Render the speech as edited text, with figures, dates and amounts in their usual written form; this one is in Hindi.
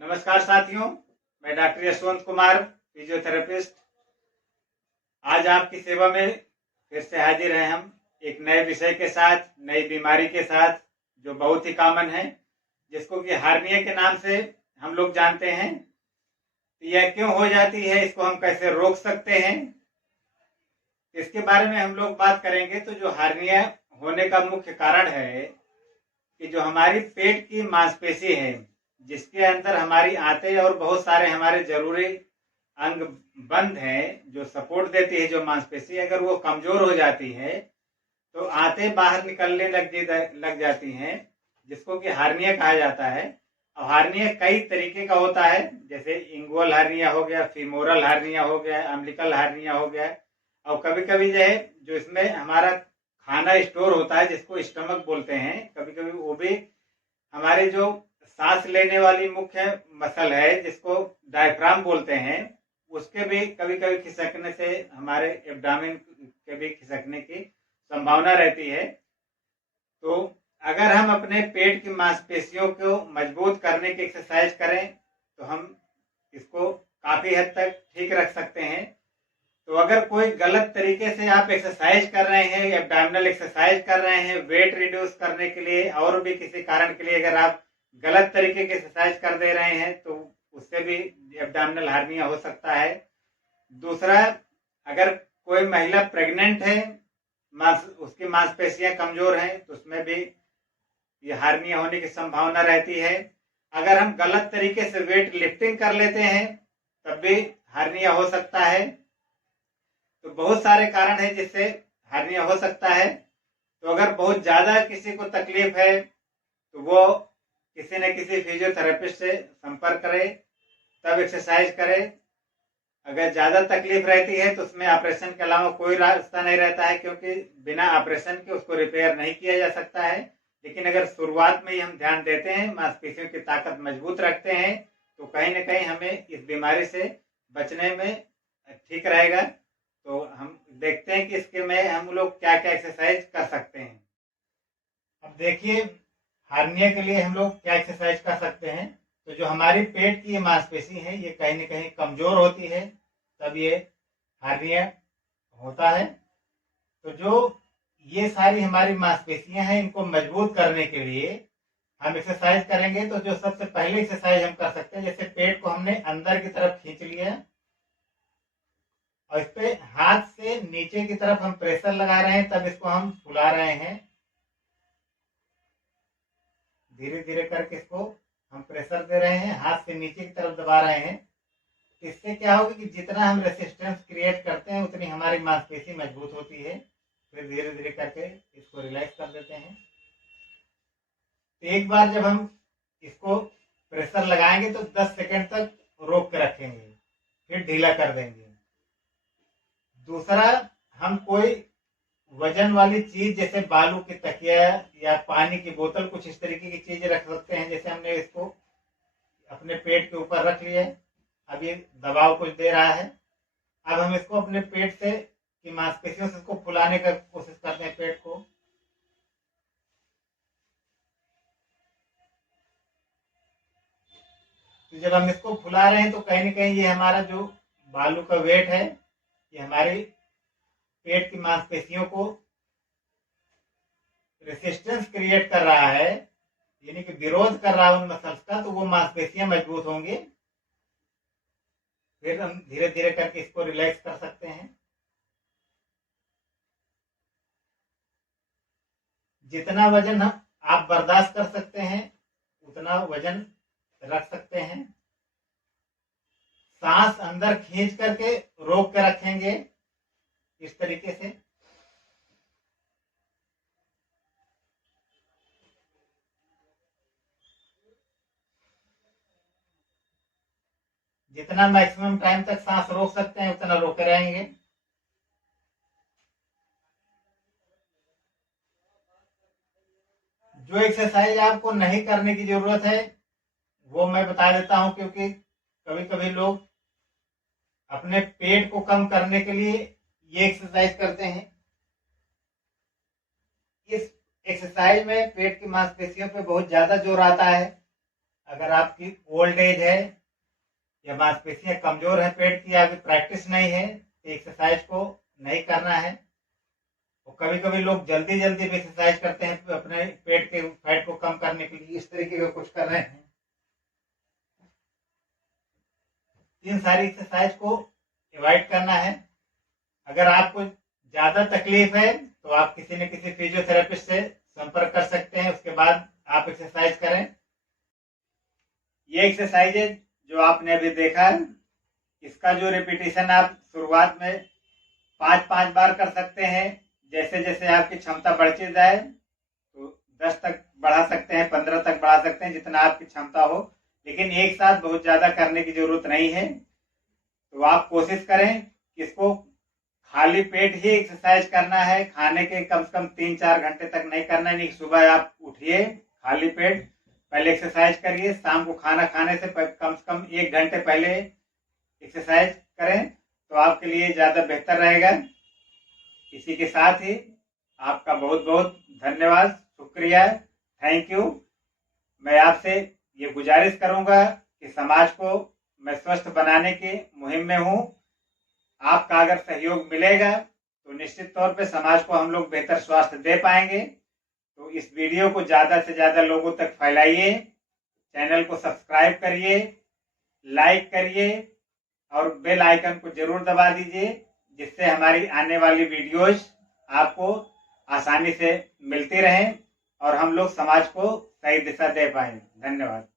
नमस्कार साथियों, मैं डॉक्टर यशवंत कुमार, फिजियोथेरेपिस्ट। आज आपकी सेवा में फिर से हाजिर हैं हम एक नए विषय के साथ, नई बीमारी के साथ, जो बहुत ही कॉमन है, जिसको कि हार्निया के नाम से हम लोग जानते हैं। यह क्यों हो जाती है, इसको हम कैसे रोक सकते हैं, इसके बारे में हम लोग बात करेंगे। तो जो हार्निया होने का मुख्य कारण है कि जो हमारी पेट की मांसपेशी है, जिसके अंदर हमारी आंतें और बहुत सारे हमारे जरूरी अंग बंद हैं, जो सपोर्ट देती है, जो मांसपेशी अगर वो कमजोर हो जाती है तो आंतें बाहर निकलने लग जाती हैं, जिसको कि हार्निया कहा जाता है। और हार्निया कई तरीके का होता है, जैसे इंगुअल हार्निया हो गया, फीमोरल हार्निया हो गया, अम्बिलिकल हार्निया हो गया। और कभी कभी जो है, जो इसमें हमारा खाना स्टोर होता है, जिसको स्टमक बोलते हैं, कभी कभी वो भी हमारे जो सांस लेने वाली मुख्य मसल है, जिसको डायफ्राम बोलते हैं, उसके भी कभी कभी खिसकने से हमारे एब्डामिन के भी खिसकने की संभावना रहती है। तो अगर हम अपने पेट की मांसपेशियों को मजबूत करने की एक्सरसाइज करें तो हम इसको काफी हद तक ठीक रख सकते हैं। तो अगर कोई गलत तरीके से आप एक्सरसाइज कर रहे हैं, एब्डोमिनल एक्सरसाइज कर रहे हैं वेट रिड्यूस करने के लिए, और भी किसी कारण के लिए अगर आप गलत तरीके की एक्सरसाइज कर दे रहे हैं, तो उससे भी एब्डोमिनल हार्निया हो सकता है। दूसरा, अगर कोई महिला प्रेग्नेंट है, उसकी मांसपेशियां कमजोर हैं, तो उसमें भी ये हार्निया होने की संभावना रहती है। अगर हम गलत तरीके से वेट लिफ्टिंग कर लेते हैं, तब भी हार्निया हो सकता है। तो बहुत सारे कारण है जिससे हार्निया हो सकता है। तो अगर बहुत ज्यादा किसी को तकलीफ है तो वो किसी न किसी फिजियोथेरेपिस्ट से संपर्क करे, तब एक्सरसाइज करे। अगर ज्यादा तकलीफ रहती है तो उसमें ऑपरेशन के अलावा कोई रास्ता नहीं रहता है, क्योंकि बिना ऑपरेशन के उसको रिपेयर नहीं किया जा सकता है। लेकिन अगर शुरुआत में ही हम ध्यान देते हैं, मांसपेशियों की ताकत मजबूत रखते हैं, तो कहीं ना कहीं हमें इस बीमारी से बचने में ठीक रहेगा। तो हम देखते हैं कि इसके में हम लोग क्या क्या एक्सरसाइज कर सकते हैं। अब देखिए, हार्निया के लिए हम लोग क्या एक्सरसाइज कर सकते हैं। तो जो हमारी पेट की ये मांसपेशी है, ये कहीं न कहीं कमजोर होती है, तब ये हार्निया होता है। तो जो ये सारी हमारी मांसपेशियां हैं, इनको मजबूत करने के लिए हम एक्सरसाइज करेंगे। तो जो सबसे पहले एक्सरसाइज हम कर सकते हैं, जैसे पेट को हमने अंदर की तरफ खींच लिया और इस पे हाथ से नीचे की तरफ हम प्रेशर लगा रहे हैं, तब इसको हम फुला रहे हैं। धीरे धीरे करके इसको हम प्रेशर दे रहे हैं, हाथ से नीचे की तरफ दबा रहे हैं। इससे क्या होगा कि जितना हम रेसिस्टेंस क्रिएट करते हैं, उतनी हमारी मांसपेशी मजबूत होती है। फिर धीरे धीरे करके इसको रिलैक्स कर देते हैं। तो एक बार जब हम इसको प्रेशर लगाएंगे तो 10 सेकंड तक रोक के रखेंगे, फिर ढीला कर देंगे। दूसरा, हम कोई वजन वाली चीज जैसे बालू की तकिया या पानी की बोतल, कुछ इस तरीके की चीज रख सकते हैं। जैसे हमने इसको अपने पेट के ऊपर रख लिया, अब ये दबाव कुछ दे रहा है। अब हम इसको अपने पेट से की मांसपेशियों से इसको फुलाने का कोशिश करते हैं, पेट को। तो जब हम इसको फुला रहे हैं तो कहीं ना कहीं ये हमारा जो बालू का वेट है, ये हमारी पेट की मांसपेशियों को रेसिस्टेंस क्रिएट कर रहा है, यानी कि विरोध कर रहा है उन मसल्स का, तो वो मांसपेशियां मजबूत होंगी। फिर हम धीरे धीरे करके इसको रिलैक्स कर सकते हैं। जितना वजन हम आप बर्दाश्त कर सकते हैं, उतना वजन रख सकते हैं। सांस अंदर खींच करके रोक के रखेंगे, इस तरीके से। जितना मैक्सिमम टाइम तक सांस रोक सकते हैं, उतना रोके रहेंगे। जो एक्सरसाइज आपको नहीं करने की जरूरत है, वो मैं बता देता हूं, क्योंकि कभी कभी लोग अपने पेट को कम करने के लिए ये एक्सरसाइज करते हैं। इस एक्सरसाइज में पेट की मांसपेशियों पे बहुत ज्यादा जोर आता है। अगर आपकी ओल्ड एज है या मांसपेशियां कमजोर है पेट की, आपकी प्रैक्टिस नहीं है, तो एक्सरसाइज को नहीं करना है। और कभी कभी लोग जल्दी जल्दी भी एक्सरसाइज करते हैं अपने पेट के फैट को कम करने के लिए, इस तरीके का कुछ कर रहे हैं। इन सारी एक्सरसाइज को अवॉइड करना है। अगर आपको ज्यादा तकलीफ है तो आप किसी न किसी फिजियोथेरेपिस्ट से संपर्क कर सकते हैं, उसके बाद आप एक्सरसाइज करें। ये एक्सरसाइजेज जो आपने अभी देखा है, इसका जो रिपीटिशन आप शुरुआत में 5-5 बार कर सकते हैं। जैसे जैसे आपकी क्षमता बढ़ती जाए तो 10 तक बढ़ा सकते हैं, 15 तक बढ़ा सकते हैं, जितना आपकी क्षमता हो। लेकिन एक साथ बहुत ज्यादा करने की जरूरत नहीं है। तो आप कोशिश करें कि इसको खाली पेट ही एक्सरसाइज करना है। खाने के कम से कम 3-4 घंटे तक नहीं करना है। नहीं, सुबह आप उठिए खाली पेट, पहले एक्सरसाइज करिए, शाम को खाना खाने से कम 1 घंटे पहले एक्सरसाइज करें तो आपके लिए ज्यादा बेहतर रहेगा। इसी के साथ ही आपका बहुत बहुत धन्यवाद, शुक्रिया, थैंक यू। मैं आपसे ये गुजारिश करूंगा कि समाज को मैं स्वस्थ बनाने की मुहिम में हूं। आपका अगर सहयोग मिलेगा तो निश्चित तौर पे समाज को हम लोग बेहतर स्वास्थ्य दे पाएंगे। तो इस वीडियो को ज्यादा से ज्यादा लोगों तक फैलाइए, चैनल को सब्सक्राइब करिए, लाइक करिए और बेल आइकन को जरूर दबा दीजिए, जिससे हमारी आने वाली वीडियोज आपको आसानी से मिलती रहें और हम लोग समाज को सही दिशा दे पाएं। धन्यवाद।